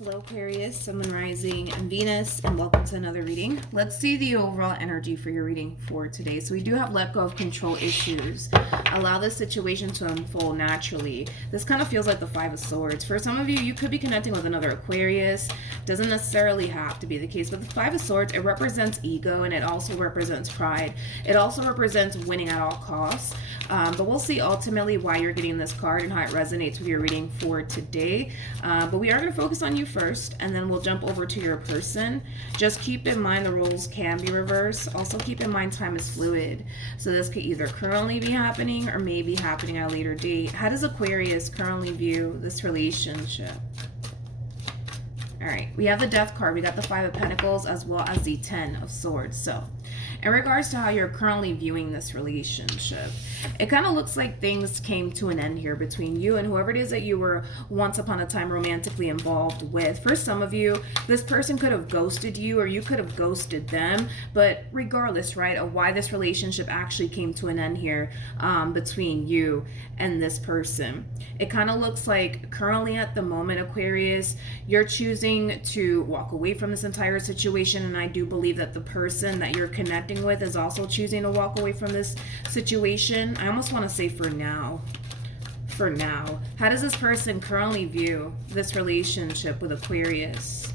Hello Aquarius, Sun, Moon, Rising, and Venus, and welcome to another reading. Let's see the overall energy for your reading for today. So we do have let go of control issues. Allow this situation to unfold naturally. This kind of feels like the Five of Swords. For some of you, you could be connecting with another Aquarius. Doesn't necessarily have to be the case, but the Five of Swords, it represents ego and it also represents pride. It also represents winning at all costs. But we'll see ultimately why you're getting this card and how it resonates with your reading for today. But we are going to focus on you first, and then we'll jump over to your person. Just keep in mind the roles can be reversed. Also keep in mind time is fluid. So this could either currently be happening or maybe happening at a later date. How does Aquarius currently view this relationship? All right, we have the Death card. We got the Five of Pentacles as well as the Ten of Swords. So in regards to how you're currently viewing this relationship, it kind of looks like things came to an end here between you and whoever it is that you were once upon a time romantically involved with. For some of you, this person could have ghosted you or you could have ghosted them. But regardless, right, of why this relationship actually came to an end here between you and this person, it kind of looks like currently at the moment, Aquarius, you're choosing to walk away from this entire situation. And I do believe that the person that you're connecting with is also choosing to walk away from this situation. I almost want to say for now. For now. How does this person currently view this relationship with Aquarius?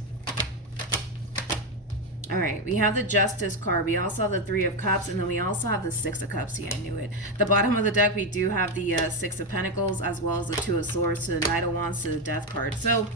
All right, we have the Justice card. We also have the Three of Cups, and then we also have the Six of Cups. Yeah, I knew it. The bottom of the deck, we do have the Six of Pentacles, as well as the Two of Swords, to the Knight of Wands, to the Death card. So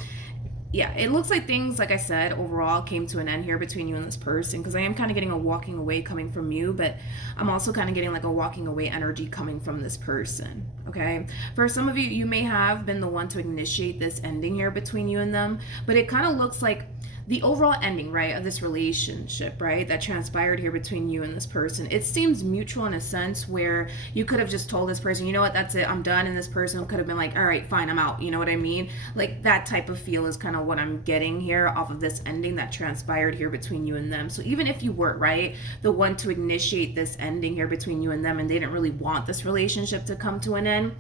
yeah, it looks like things, like I said, overall came to an end here between you and this person, because I am kind of getting a walking away coming from you, but I'm also kind of getting like a walking away energy coming from this person, okay? For some of you, you may have been the one to initiate this ending here between you and them, but it kind of looks like the overall ending, right, of this relationship, right, that transpired here between you and this person, it seems mutual in a sense where you could have just told this person, you know what, that's it, I'm done, and this person could have been like, all right, fine, I'm out, you know what I mean? Like that type of feel is kind of what I'm getting here off of this ending that transpired here between you and them. So even if you were, right, the one to initiate this ending here between you and them, and they didn't really want this relationship to come to an end,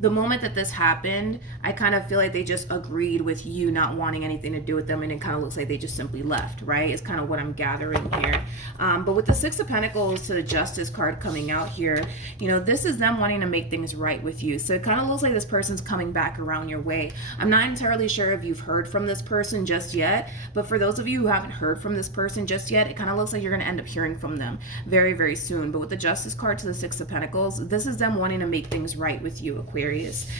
the moment that this happened, I kind of feel like they just agreed with you not wanting anything to do with them, and it kind of looks like they just simply left, right? It's kind of what I'm gathering here. But with the Six of Pentacles to the Justice card coming out here, you know, this is them wanting to make things right with you. So it kind of looks like this person's coming back around your way. I'm not entirely sure if you've heard from this person just yet, but for those of you who haven't heard from this person just yet, it kind of looks like you're going to end up hearing from them very, very soon. But with the Justice card to the Six of Pentacles, this is them wanting to make things right with you, Aquarius.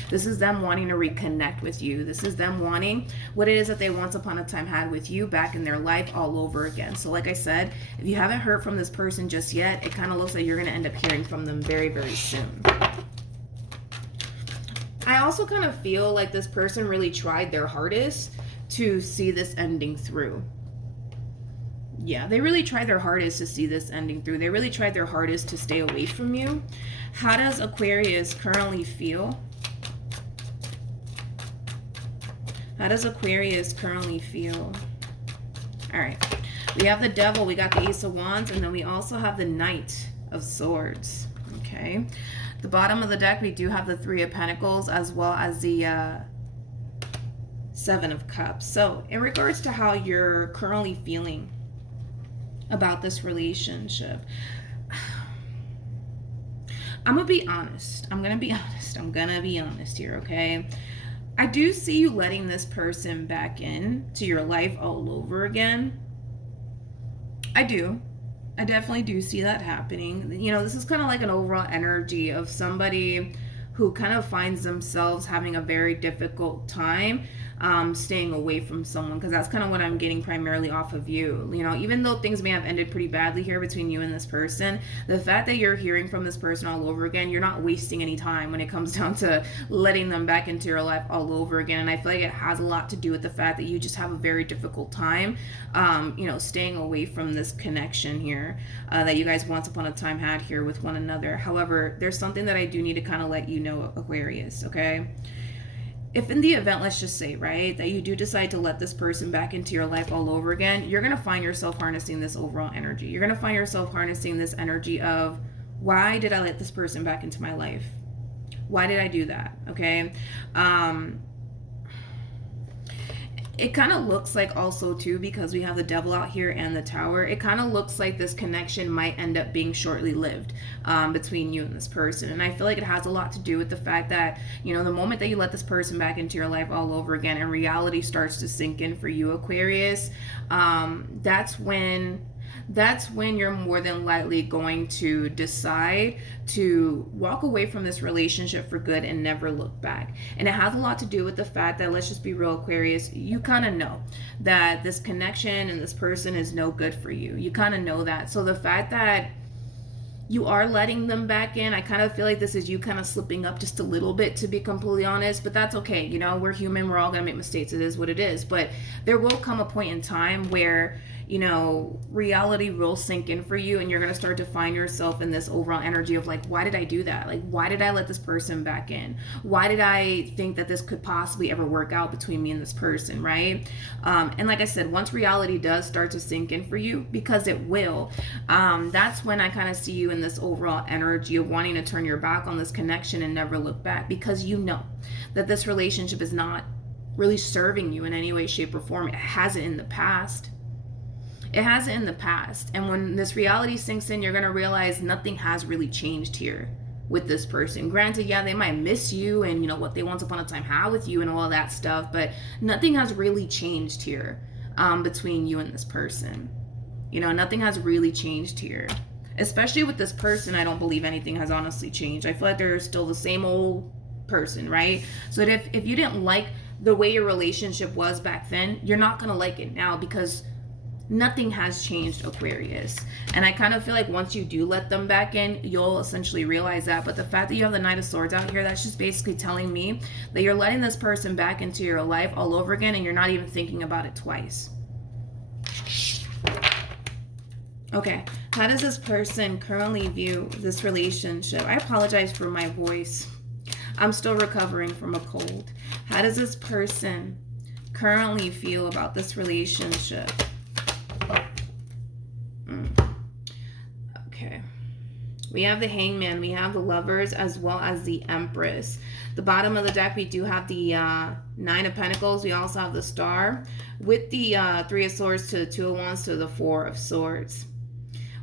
This is them wanting to reconnect with you. This is them wanting what it is that they once upon a time had with you back in their life all over again. So like I said, if you haven't heard from this person just yet, it kind of looks like you're going to end up hearing from them very, very soon. I also kind of feel like this person really tried their hardest to see this ending through. Yeah, they really tried their hardest to see this ending through. They really tried their hardest to stay away from you. How does Aquarius currently feel? How does Aquarius currently feel? All right. We have the Devil. We got the Ace of Wands. And then we also have the Knight of Swords. Okay. The bottom of the deck, we do have the Three of Pentacles as well as the Seven of Cups. So in regards to how you're currently feeling about this relationship, I'm gonna be honest. I'm gonna be honest here, okay? I do see you letting this person back in to your life all over again. I do. I definitely do see that happening. You know, this is kind of like an overall energy of somebody who kind of finds themselves having a very difficult time staying away from someone, because that's kind of what I'm getting primarily off of you. You know, even though things may have ended pretty badly here between you and this person, the fact that you're hearing from this person all over again, you're not wasting any time when it comes down to letting them back into your life all over again. And I feel like it has a lot to do with the fact that you just have a very difficult time, you know, staying away from this connection here that you guys once upon a time had here with one another. However, there's something that I do need to kind of let you know, Aquarius, okay? If in the event, let's just say, right, that you do decide to let this person back into your life all over again, you're going to find yourself harnessing this overall energy. You're going to find yourself harnessing this energy of, why did I let this person back into my life? Why did I do that? Okay. It kind of looks like also too, because we have the devil out here and the tower, it kind of looks like this connection might end up being shortly lived between you and this person. And I feel like it has a lot to do with the fact that, you know, the moment that you let this person back into your life all over again and reality starts to sink in for you, Aquarius, that's when you're more than likely going to decide to walk away from this relationship for good and never look back. And it has a lot to do with the fact that, let's just be real, Aquarius, you kind of know that this connection and this person is no good for you. You kind of know that. So the fact that you are letting them back in, I kind of feel like this is you kind of slipping up just a little bit, to be completely honest, but that's okay. You know, we're human, we're all gonna make mistakes. It is what it is. But there will come a point in time where, you know, reality will sink in for you and you're going to start to find yourself in this overall energy of like, why did I do that? Like, why did I let this person back in? Why did I think that this could possibly ever work out between me and this person, right? And like I said, once reality does start to sink in for you, because it will, that's when I kind of see you in this overall energy of wanting to turn your back on this connection and never look back, because you know that this relationship is not really serving you in any way, shape, or form. It hasn't in the past. It hasn't in the past. And when this reality sinks in, you're going to realize nothing has really changed here with this person. Granted, yeah, they might miss you and, you know, what they once upon a time had with you and all that stuff, but nothing has really changed here between you and this person. You know, nothing has really changed here. Especially with this person, I don't believe anything has honestly changed. I feel like they're still the same old person, right? So that if you didn't like the way your relationship was back then, you're not going to like it now, because nothing has changed, Aquarius. And I kind of feel like once you do let them back in, you'll essentially realize that. But the fact that you have the Knight of Swords out here, that's just basically telling me that you're letting this person back into your life all over again and you're not even thinking about it twice. Okay, how does this person currently view this relationship? I apologize for my voice. I'm still recovering from a cold. How does this person currently feel about this relationship? Okay. We have the Hangman, we have the Lovers, as well as the Empress. The bottom of the deck, we do have the Nine of Pentacles. We also have the Star with the Three of Swords to the Two of Wands to the Four of Swords.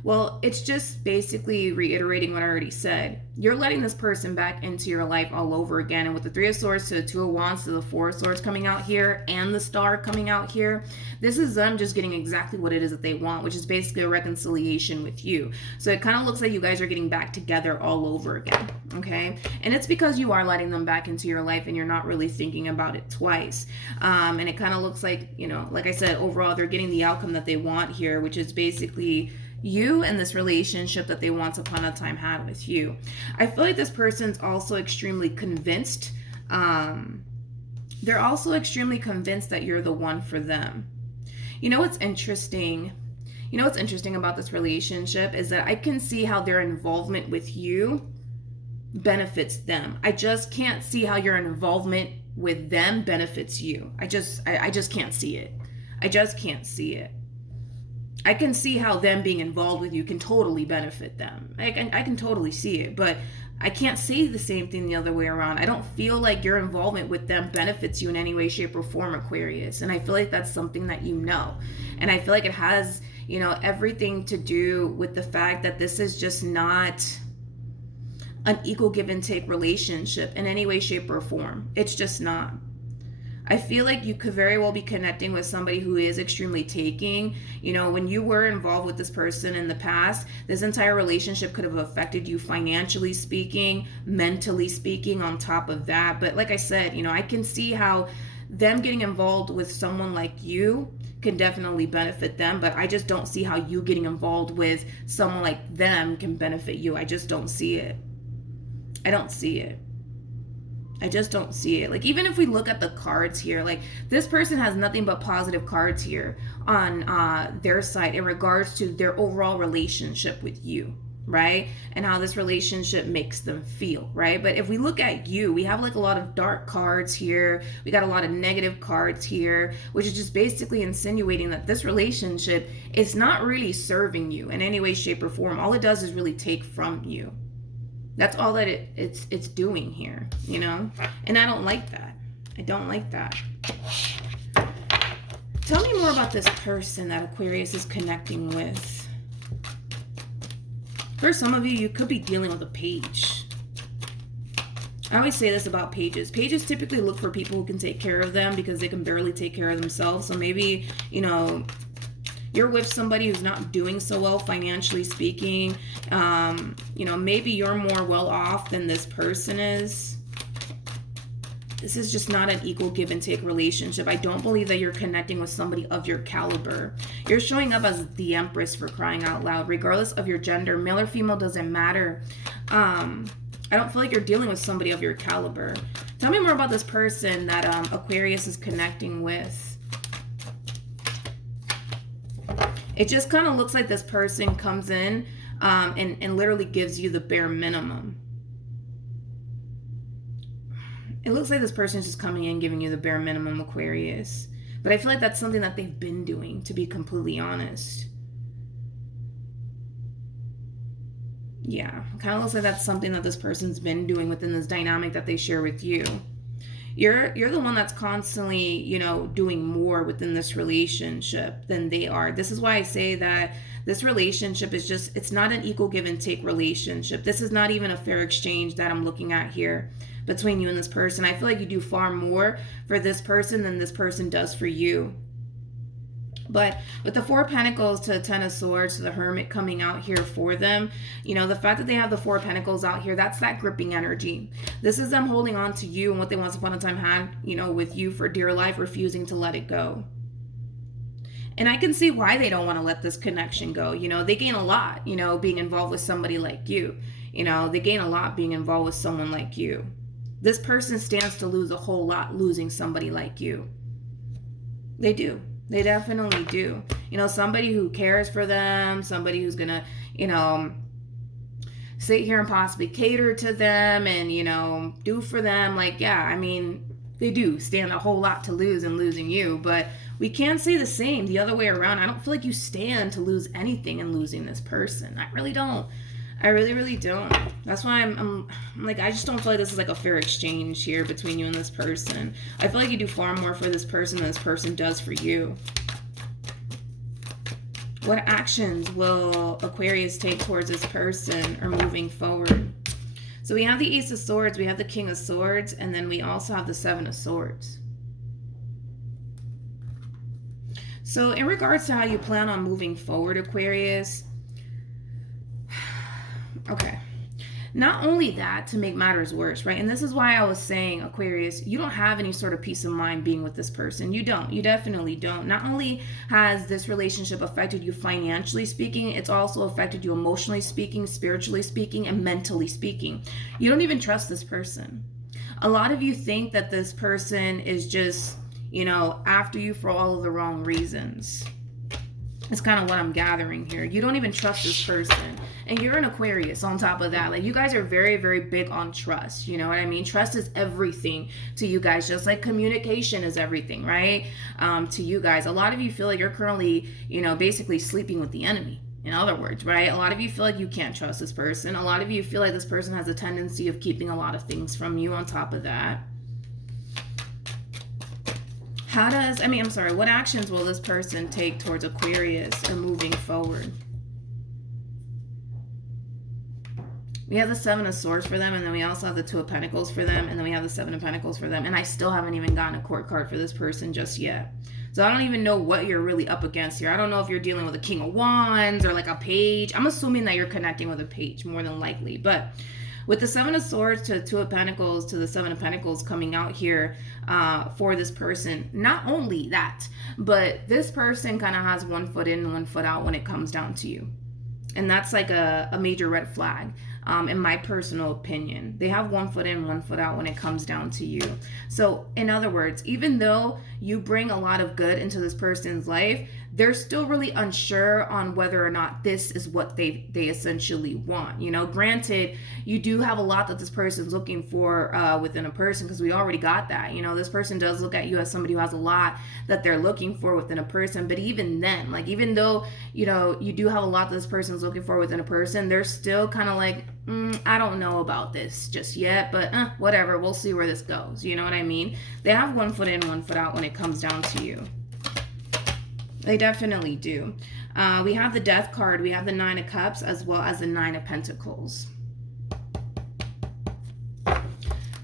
Well, it's just basically reiterating what I already said. You're letting this person back into your life all over again. And with the Three of Swords to the Two of Wands to the Four of Swords coming out here and the Star coming out here, this is them just getting exactly what it is that they want, which is basically a reconciliation with you. So it kind of looks like you guys are getting back together all over again, okay? And it's because you are letting them back into your life and you're not really thinking about it twice. And it kind of looks like, you know, like I said, overall, they're getting the outcome that they want here, which is basically you and this relationship that they once upon a time had with you. I feel like this person's also extremely convinced. They're also extremely convinced that you're the one for them. You know what's interesting? You know what's interesting about this relationship is that I can see how their involvement with you benefits them. I just can't see how your involvement with them benefits you. I just can't see it. I just can't see it. I can see how them being involved with you can totally benefit them. I can totally see it, but I can't say the same thing the other way around. I don't feel like your involvement with them benefits you in any way, shape, or form, Aquarius. And I feel like that's something that you know. And I feel like it has, you know, everything to do with the fact that this is just not an equal give and take relationship in any way, shape, or form. It's just not. I feel like you could very well be connecting with somebody who is extremely taking. You know, when you were involved with this person in the past, this entire relationship could have affected you financially speaking, mentally speaking on top of that. But like I said, you know, I can see how them getting involved with someone like you can definitely benefit them, but I just don't see how you getting involved with someone like them can benefit you. I just don't see it. I don't see it. I just don't see it. Like, even if we look at the cards here, like, this person has nothing but positive cards here on their side in regards to their overall relationship with you, right? And how this relationship makes them feel, right? But if we look at you, we have like a lot of dark cards here. We got a lot of negative cards here, which is just basically insinuating that this relationship is not really serving you in any way, shape, or form. All it does is really take from you. That's all that it's doing here, you know? And I don't like that. I don't like that. more about this person that Aquarius is connecting with. For some of you, you could be dealing with a page. I always say this about pages. Pages typically look for people who can take care of them because they can barely take care of themselves. So maybe, you know, you're with somebody who's not doing so well financially speaking. You know, maybe you're more well off than this person is. This is just not an equal give and take relationship. I don't believe that you're connecting with somebody of your caliber. You're showing up as the Empress, for crying out loud, regardless of your gender. Male or female doesn't matter. I don't feel like you're dealing with somebody of your caliber. Tell me more about this person that Aquarius is connecting with. It just kind of looks like this person comes in and literally gives you the bare minimum. It looks like this person is just coming in giving you the bare minimum, Aquarius. But I feel like that's something that they've been doing, to be completely honest. Yeah, kind of looks like that's something that this person's been doing within this dynamic that they share with you. You're the one that's constantly, you know, doing more within this relationship than they are. This is why I say that this relationship is just, it's not an equal give and take relationship. This is not even a fair exchange that I'm looking at here between you and this person. I feel like you do far more for this person than this person does for you. But with the Four of Pentacles to the Ten of Swords to the Hermit coming out here for them, you know, the fact that they have the Four of Pentacles out here, that's that gripping energy. This is them holding on to you and what they once upon a time had, you know, with you for dear life, refusing to let it go. And I can see why they don't want to let this connection go. You know, they gain a lot, you know, being involved with somebody like you. You know, they gain a lot being involved with someone like you. This person stands to lose a whole lot losing somebody like you. They do. They definitely do. You know, somebody who cares for them, somebody who's gonna, you know, sit here and possibly cater to them and, you know, do for them. Like, yeah, I mean, they do stand a whole lot to lose in losing you, but we can't say the same the other way around. I don't feel like you stand to lose anything in losing this person. I really don't. I really, really don't. That's why I'm like, I just don't feel like this is like a fair exchange here between you and this person. I feel like you do far more for this person than this person does for you. What actions will Aquarius take towards this person or moving forward? So we have the Ace of Swords, we have the King of Swords, and then we also have the Seven of Swords. So in regards to how you plan on moving forward, Aquarius, okay. Not only that, to make matters worse, right? And this is why I was saying, Aquarius, you don't have any sort of peace of mind being with this person. You don't. You definitely don't. Not only has this relationship affected you financially speaking, it's also affected you emotionally speaking, spiritually speaking, and mentally speaking. You don't even trust this person. A lot of you think that this person is just, you know, after you for all of the wrong reasons. It's kind of what I'm gathering here. You don't even trust this person. And you're an Aquarius on top of that. Like, you guys are very, very big on trust. You know what I mean? Trust is everything to you guys, just like communication is everything, right? To you guys. A lot of you feel like you're currently, you know, basically sleeping with the enemy. In other words, right? A lot of you feel like you can't trust this person. A lot of you feel like this person has a tendency of keeping a lot of things from you on top of that. What actions will this person take towards Aquarius or moving forward? We have the Seven of Swords for them, and then we also have the Two of Pentacles for them, and then we have the Seven of Pentacles for them, and I still haven't even gotten a court card for this person just yet. So I don't even know what you're really up against here. I don't know if you're dealing with a King of Wands or like a page. I'm assuming that you're connecting with a page more than likely, but with the Seven of Swords to the Two of Pentacles to the Seven of Pentacles coming out here for this person, not only that, but this person kind of has one foot in and one foot out when it comes down to you. And that's like a major red flag, in my personal opinion. They have one foot in, one foot out when it comes down to you. So in other words, even though you bring a lot of good into this person's life, they're still really unsure on whether or not this is what they essentially want. You know, granted, you do have a lot that this person's looking for within a person, because we already got that. You know, this person does look at you as somebody who has a lot that they're looking for within a person. But even then, like, even though, you know, you do have a lot that this person's looking for within a person, they're still kind of like, I don't know about this just yet, but whatever, we'll see where this goes. You know what I mean? They have one foot in, one foot out when it comes down to you. They definitely do. We have the Death card, we have the Nine of Cups, as well as the Nine of Pentacles.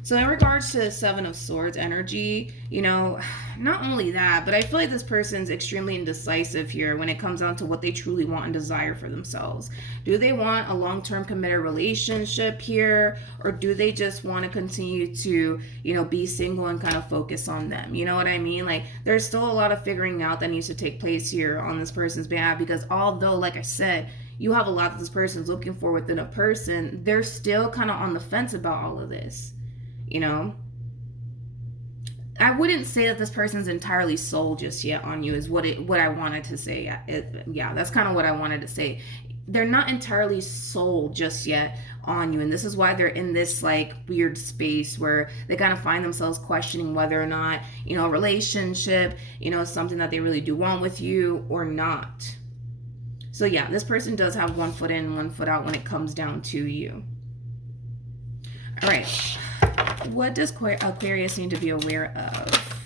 So in regards to the Seven of Swords energy, you know, not only that, but I feel like this person's extremely indecisive here when it comes down to what they truly want and desire for themselves. Do they want a long-term committed relationship here, or do they just want to continue to, you know, be single and kind of focus on them? You know what I mean? Like, there's still a lot of figuring out that needs to take place here on this person's behalf, because although, like I said, you have a lot that this person's looking for within a person, they're still kind of on the fence about all of this. You know, I wouldn't say that this person's entirely sold just yet on you, is what I wanted to say. Yeah, that's kind of what I wanted to say. They're not entirely sold just yet on you, and this is why they're in this like weird space where they kind of find themselves questioning whether or not, you know, a relationship, you know, is something that they really do want with you or not. So yeah, this person does have one foot in, one foot out when it comes down to you. All right. What does Aquarius need to be aware of?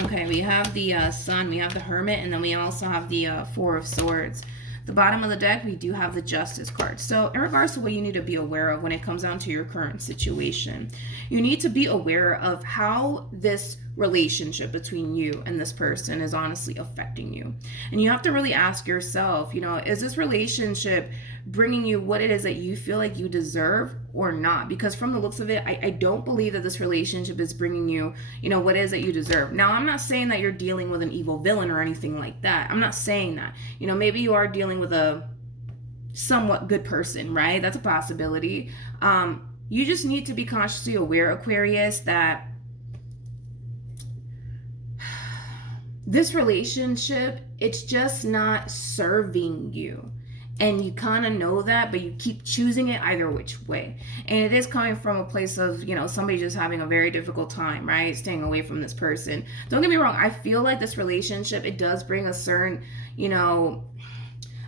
Okay, we have the Sun, we have the Hermit, and then we also have the Four of Swords. The bottom of the deck, we do have the Justice card. So in regards to what you need to be aware of when it comes down to your current situation, you need to be aware of how this relationship between you and this person is honestly affecting you. And you have to really ask yourself, you know, is this relationship bringing you what it is that you feel like you deserve or not? Because from the looks of it, I don't believe that this relationship is bringing you, you know, what it is that you deserve. Now, I'm not saying that you're dealing with an evil villain or anything like that. I'm not saying that. You know, maybe you are dealing with a somewhat good person, right? That's a possibility. You just need to be consciously aware, Aquarius, that this relationship, it's just not serving you. And you kind of know that, but you keep choosing it either which way. And it is coming from a place of, you know, somebody just having a very difficult time, right? Staying away from this person. Don't get me wrong. I feel like this relationship, it does bring a certain, you know,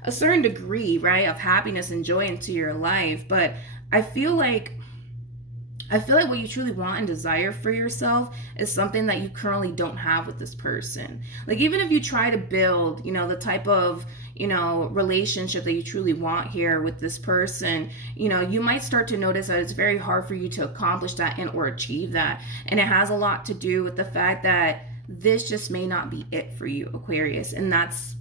a certain degree, right, of happiness and joy into your life. But I feel like what you truly want and desire for yourself is something that you currently don't have with this person. Like, even if you try to build, you know, the type of, you know, relationship that you truly want here with this person, you know, you might start to notice that it's very hard for you to accomplish that and or achieve that. And it has a lot to do with the fact that this just may not be it for you, Aquarius. And that's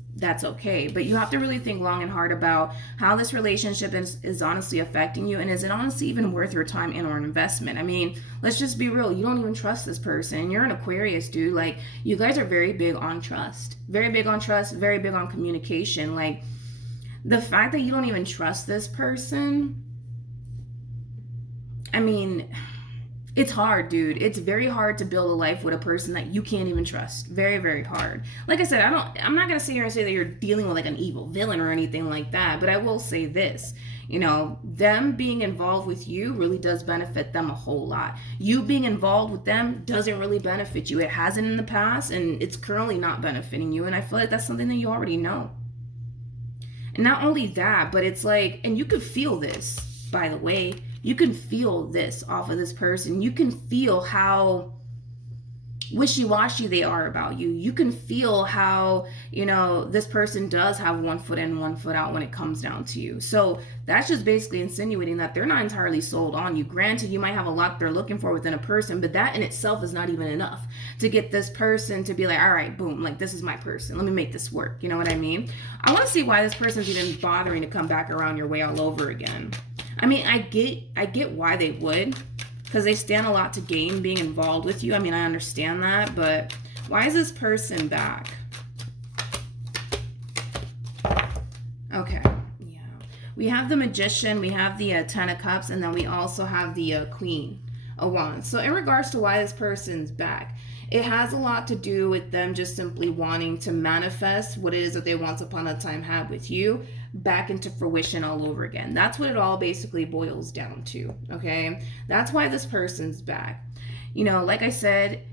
okay. But you have to really think long and hard about how this relationship is honestly affecting you, and is it honestly even worth your time and or investment? I mean, let's just be real. You don't even trust this person. You're an Aquarius, dude. Like, you guys are very big on trust. Very big on trust, very big on communication. Like, the fact that you don't even trust this person, I mean, it's hard, dude. It's very hard to build a life with a person that you can't even trust. Very, very hard. Like I said, I'm not going to sit here and say that you're dealing with like an evil villain or anything like that, but I will say this, you know, them being involved with you really does benefit them a whole lot. You being involved with them doesn't really benefit you. It hasn't in the past, and it's currently not benefiting you, and I feel like that's something that you already know. And not only that, but it's like, and you could feel this, by the way. You can feel this off of this person. You can feel how wishy-washy they are about you. You can feel how, you know, this person does have one foot in, one foot out when it comes down to you. So that's just basically insinuating that they're not entirely sold on you. Granted, you might have a lot they're looking for within a person, but that in itself is not even enough to get this person to be like, all right, boom, like, this is my person. Let me make this work. You know what I mean? I want to see why this person's even bothering to come back around your way all over again. I mean, I get why they would, because they stand a lot to gain being involved with you. I mean, I understand that, but why is this person back? Okay, yeah. We have the Magician, we have the Ten of Cups, and then we also have the Queen of Wands. So in regards to why this person's back, it has a lot to do with them just simply wanting to manifest what it is that they once upon a time had with you back into fruition all over again. That's what it all basically boils down to, okay? That's why this person's back. You know, like I said,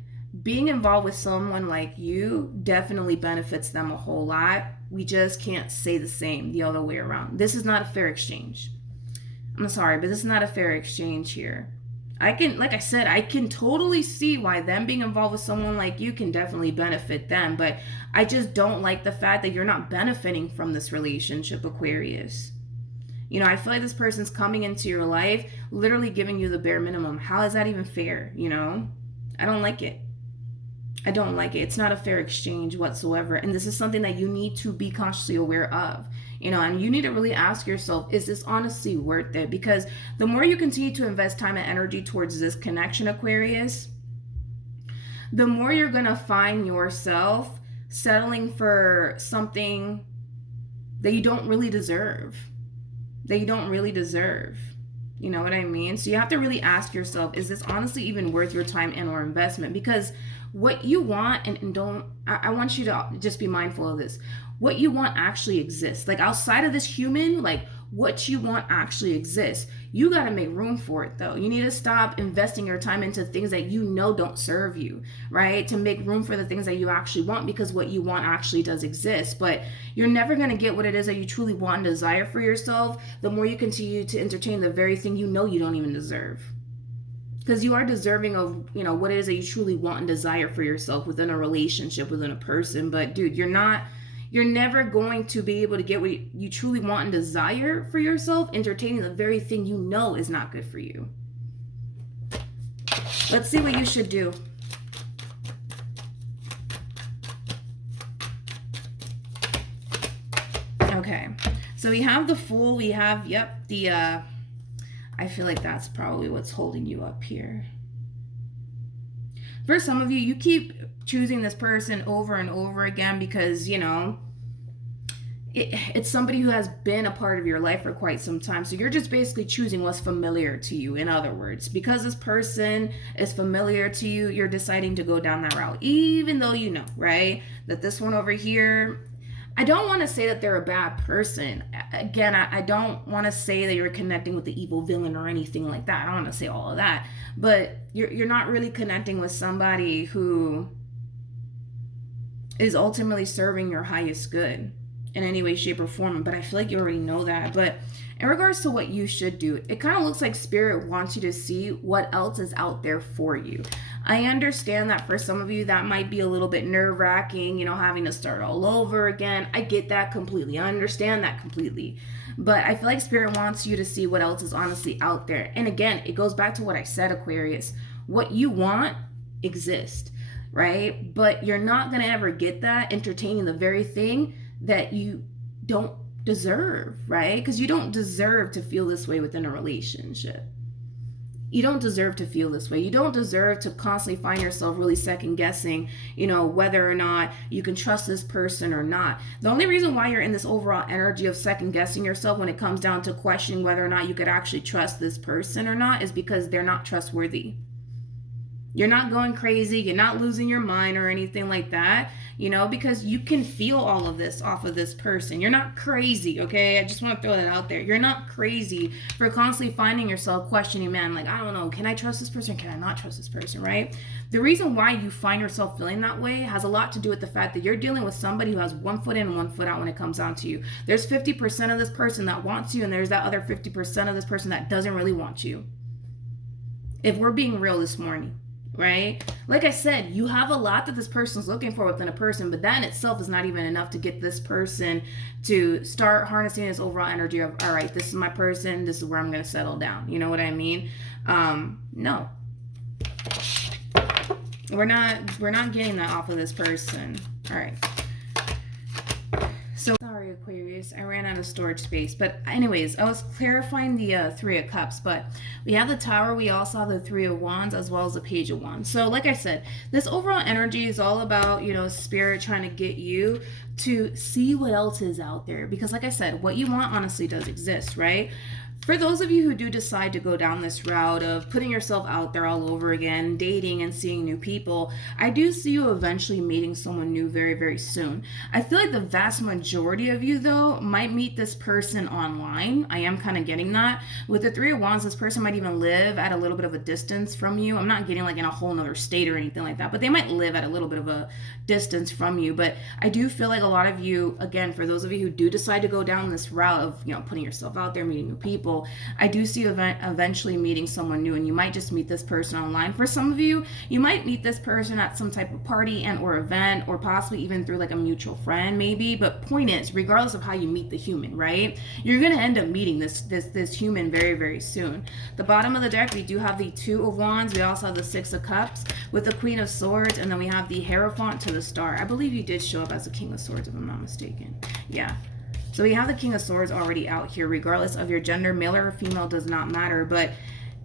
being involved with someone like you definitely benefits them a whole lot. We just can't say the same the other way around. This is not a fair exchange. I'm sorry, but this is not a fair exchange here. I can, like I said, I can totally see why them being involved with someone like you can definitely benefit them, but I just don't like the fact that you're not benefiting from this relationship, Aquarius. You know, I feel like this person's coming into your life, literally giving you the bare minimum. How is that even fair? You know, I don't like it. I don't like it. It's not a fair exchange whatsoever. And this is something that you need to be consciously aware of. You know, and you need to really ask yourself, is this honestly worth it? Because the more you continue to invest time and energy towards this connection, Aquarius, the more you're going to find yourself settling for something that you don't really deserve. That you don't really deserve. You know what I mean? So you have to really ask yourself, is this honestly even worth your time and or investment? Because what you want, and don't, I want you to just be mindful of this. What you want actually exists. Like outside of this human, like what you want actually exists. You got to make room for it though. You need to stop investing your time into things that you know don't serve you, right? To make room for the things that you actually want, because what you want actually does exist. But you're never going to get what it is that you truly want and desire for yourself the more you continue to entertain the very thing you know you don't even deserve. Because you are deserving of, you know, what it is that you truly want and desire for yourself within a relationship, within a person. But dude, you're never going to be able to get what you truly want and desire for yourself entertaining the very thing you know is not good for you. Let's see what you should do. Okay, so we have the Fool, we have, yep, the, I feel like that's probably what's holding you up here. For some of you, you keep choosing this person over and over again because, you know, it's somebody who has been a part of your life for quite some time. So you're just basically choosing what's familiar to you. In other words, because this person is familiar to you, you're deciding to go down that route, even though you know, right, that this one over here, I don't want to say that they're a bad person. Again, I don't want to say that you're connecting with the evil villain or anything like that. I don't want to say all of that. But you're not really connecting with somebody who is ultimately serving your highest good in any way, shape, or form. But I feel like you already know that. But in regards to what you should do, it kind of looks like Spirit wants you to see what else is out there for you. I understand that for some of you, that might be a little bit nerve-wracking, you know, having to start all over again. I get that completely. I understand that completely. But I feel like Spirit wants you to see what else is honestly out there. And again, it goes back to what I said, Aquarius. What you want exists, right? But you're not going to ever get that entertaining the very thing that you don't deserve, right? Because you don't deserve to feel this way within a relationship. You don't deserve to feel this way. You don't deserve to constantly find yourself really second guessing, you know, whether or not you can trust this person or not. The only reason why you're in this overall energy of second guessing yourself when it comes down to questioning whether or not you could actually trust this person or not is because they're not trustworthy. You're not going crazy. You're not losing your mind or anything like that, you know, because you can feel all of this off of this person. You're not crazy, okay? I just want to throw that out there. You're not crazy for constantly finding yourself questioning, man, like, I don't know, can I trust this person? Can I not trust this person, right? The reason why you find yourself feeling that way has a lot to do with the fact that you're dealing with somebody who has 1 foot in and 1 foot out when it comes down to you. There's 50% of this person that wants you, and there's that other 50% of this person that doesn't really want you. If we're being real this morning. Right? Like I said, you have a lot that this person's looking for within a person, but that in itself is not even enough to get this person to start harnessing this overall energy of, all right, this is my person, this is where I'm going to settle down. You know what I mean? No. We're not getting that off of this person. All right. So sorry, Aquarius, I ran out of storage space. But anyways, I was clarifying the Three of Cups, but we have the Tower, we also have the Three of Wands, as well as the Page of Wands. So like I said, this overall energy is all about, you know, Spirit trying to get you to see what else is out there. Because like I said, what you want honestly does exist, right? For those of you who do decide to go down this route of putting yourself out there all over again, dating and seeing new people, I do see you eventually meeting someone new very, very soon. I feel like the vast majority of you, though, might meet this person online. I am kind of getting that. With the Three of Wands, this person might even live at a little bit of a distance from you. I'm not getting like in a whole nother state or anything like that, but they might live at a little bit of a distance from you. But I do feel like a lot of you, again, for those of you who do decide to go down this route of, you know, putting yourself out there, meeting new people, table, I do see you eventually meeting someone new, and you might just meet this person online. For some of you, you might meet this person at some type of party and or event, or possibly even through like a mutual friend maybe. But point is, regardless of how you meet the human, right, you're going to end up meeting this human very, very soon. The bottom of the deck, we do have the Two of Wands. We also have the Six of Cups with the Queen of Swords, and then we have the Hierophant to the Star. I believe you did show up as the King of Swords, if I'm not mistaken. Yeah. So we have the King of Swords already out here, regardless of your gender, male or female, does not matter. But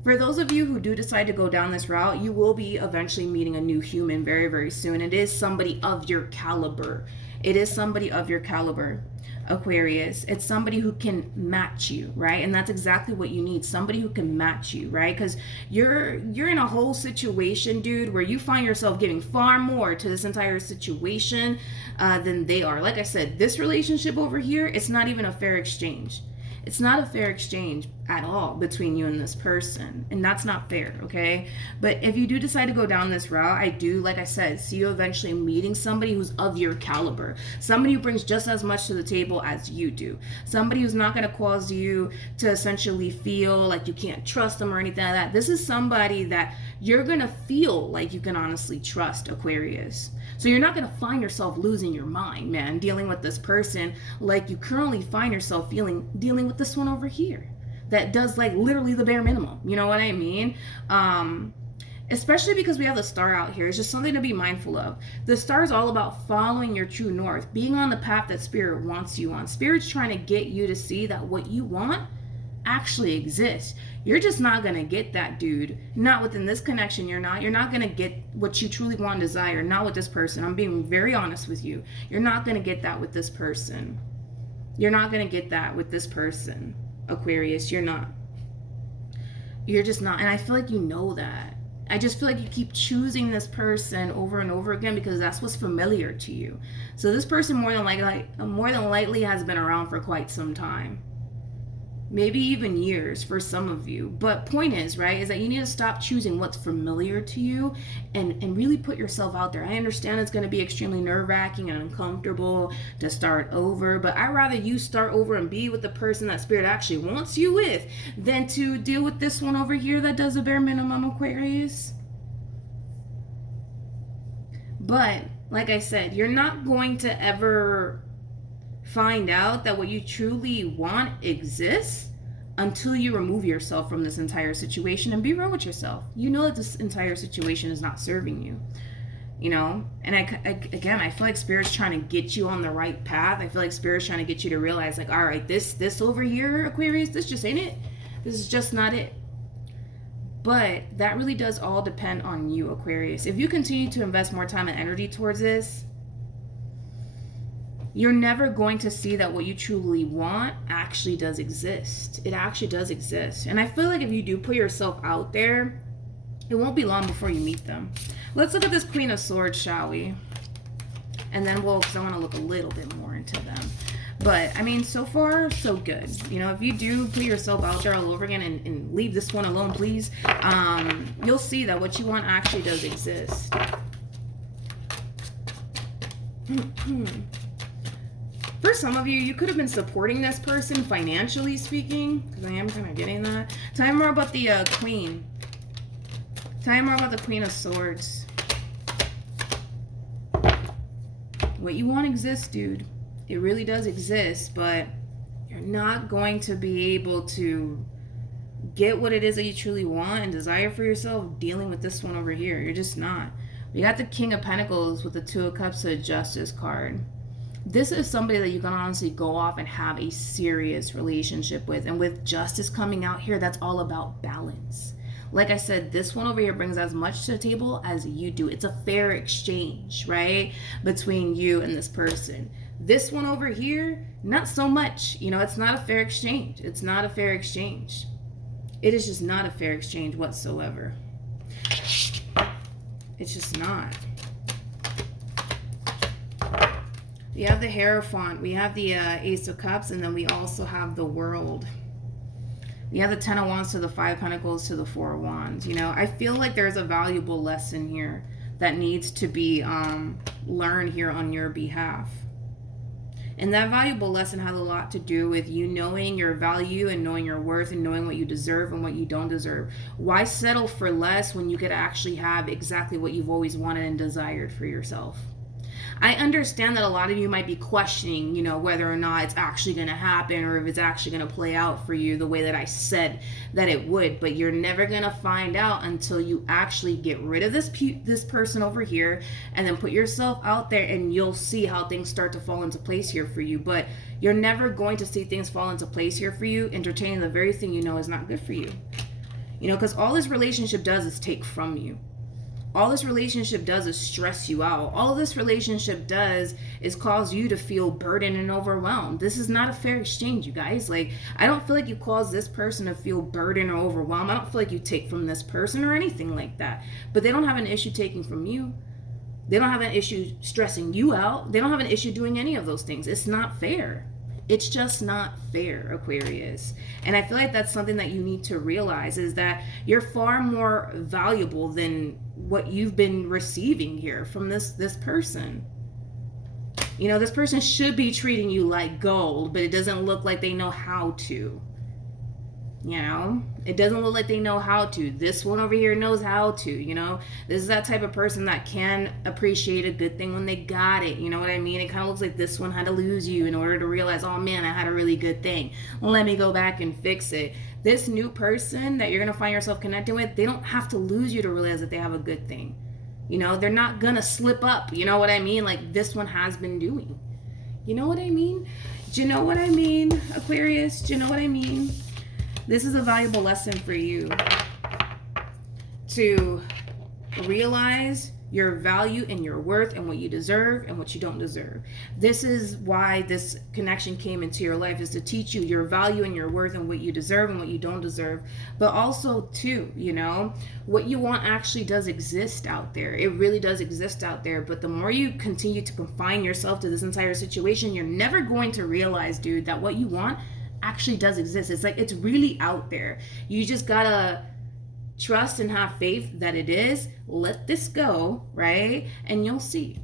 for those of you who do decide to go down this route, you will be eventually meeting a new human very, very soon. It is somebody of your caliber. It is somebody of your caliber, Aquarius. It's somebody who can match you, right? And that's exactly what you need, somebody who can match you, right? Because you're in a whole situation, dude, where you find yourself giving far more to this entire situation than they are. Like I said, this relationship over here, it's not even a fair exchange. It's not a fair exchange at all between you and this person, and that's not fair, okay? But if you do decide to go down this route, I do, like I said, see you eventually meeting somebody who's of your caliber, somebody who brings just as much to the table as you do, somebody who's not going to cause you to essentially feel like you can't trust them or anything like that. This is somebody that you're going to feel like you can honestly trust, Aquarius. So you're not going to find yourself losing your mind, man, dealing with this person like you currently find yourself dealing with this one over here that does like literally the bare minimum. You know what I mean? Especially because we have the Star out here. It's just something to be mindful of. The Star is all about following your true north, being on the path that Spirit wants you on. Spirit's trying to get you to see that what you want actually exists. You're just not gonna get that, dude. Not within this connection. You're not gonna get what you truly want and desire. Not with this person. I'm being very honest with you. You're not gonna get that with this person. You're not gonna get that with this person, Aquarius. You're not. You're just not. And I feel like you know that. I just feel like you keep choosing this person over and over again because that's what's familiar to you. So this person more than likely has been around for quite some time. Maybe even years for some of you. But point is, right, is that you need to stop choosing what's familiar to you and really put yourself out there. I understand it's going to be extremely nerve-wracking and uncomfortable to start over, but I'd rather you start over and be with the person that Spirit actually wants you with than to deal with this one over here that does a bare minimum, Aquarius. But, like I said, you're not going to ever find out that what you truly want exists until you remove yourself from this entire situation and be real with yourself. You know that this entire situation is not serving you, you know? And I feel like Spirit's trying to get you on the right path. I feel like Spirit's trying to get you to realize, like, all right, this over here, Aquarius, this just ain't it. This is just not it. But that really does all depend on you, Aquarius. If you continue to invest more time and energy towards this, you're never going to see that what you truly want actually does exist. It actually does exist. And I feel like if you do put yourself out there, it won't be long before you meet them. Let's look at this Queen of Swords, shall we? And then because I want to look a little bit more into them. But, I mean, so far, so good. You know, if you do put yourself out there all over again and leave this one alone, please, you'll see that what you want actually does exist. For some of you, you could have been supporting this person financially speaking, because I am kind of getting that. Tell me more about the Queen. Tell me more about the Queen of Swords. What you want exists, dude. It really does exist, but you're not going to be able to get what it is that you truly want and desire for yourself dealing with this one over here. You're just not. We got the King of Pentacles with the Two of Cups to the Justice card. This is somebody that you can honestly go off and have a serious relationship with. And with Justice coming out here, that's all about balance. Like I said, this one over here brings as much to the table as you do. It's a fair exchange, right? Between you and this person. This one over here, not so much. You know, it's not a fair exchange. It's not a fair exchange. It is just not a fair exchange whatsoever. It's just not. We have the Hierophant, we have the Ace of Cups, and then we also have the World. We have the Ten of Wands to the Five of Pentacles to the Four of Wands. You know, I feel like there's a valuable lesson here that needs to be learned here on your behalf. And that valuable lesson has a lot to do with you knowing your value and knowing your worth and knowing what you deserve and what you don't deserve. Why settle for less when you could actually have exactly what you've always wanted and desired for yourself? I understand that a lot of you might be questioning, whether or not it's actually going to happen or if it's actually going to play out for you the way that I said that it would. But you're never going to find out until you actually get rid of this person over here and then put yourself out there, and you'll see how things start to fall into place here for you. But you're never going to see things fall into place here for you entertaining the very thing you know is not good for you. Because all this relationship does is take from you. All this relationship does is stress you out. All this relationship does is cause you to feel burdened and overwhelmed. This is not a fair exchange, you guys. Like, I don't feel like you cause this person to feel burdened or overwhelmed. I don't feel like you take from this person or anything like that. But they don't have an issue taking from you. They don't have an issue stressing you out. They don't have an issue doing any of those things. It's not fair. It's just not fair, Aquarius. And I feel like that's something that you need to realize, is that you're far more valuable than what you've been receiving here from this person. This person should be treating you like gold, but it doesn't look like they know how to. It doesn't look like they know how to. This one over here knows how to. This is that type of person that can appreciate a good thing when they got it. You know what I mean? It kind of looks like this one had to lose you in order to realize, oh man, I had a really good thing. Let me go back and fix it. This new person that you're going to find yourself connecting with, they don't have to lose you to realize that they have a good thing. They're not going to slip up. You know what I mean? Like this one has been doing. You know what I mean? Do you know what I mean, Aquarius? Do you know what I mean? This is a valuable lesson for you to realize your value and your worth and what you deserve and what you don't deserve. This is why this connection came into your life, is to teach you your value and your worth and what you deserve and what you don't deserve. But also too, what you want actually does exist out there. It really does exist out there. But the more you continue to confine yourself to this entire situation, you're never going to realize, dude, that what you want actually does exist. It's like, it's really out there. You just gotta trust and have faith that it is. Let this go, right? And you'll see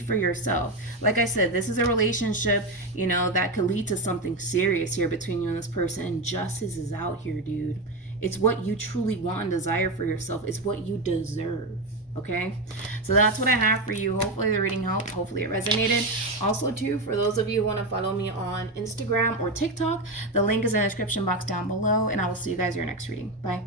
for yourself. Like I said, this is a relationship, that could lead to something serious here between you and this person. And justice is out here, dude. It's what you truly want and desire for yourself. It's what you deserve. Okay, so that's what I have for you. Hopefully the reading helped. Hopefully it resonated. Also too, for those of you who want to follow me on Instagram or TikTok, the link is in the description box down below, and I will see you guys in your next reading. Bye.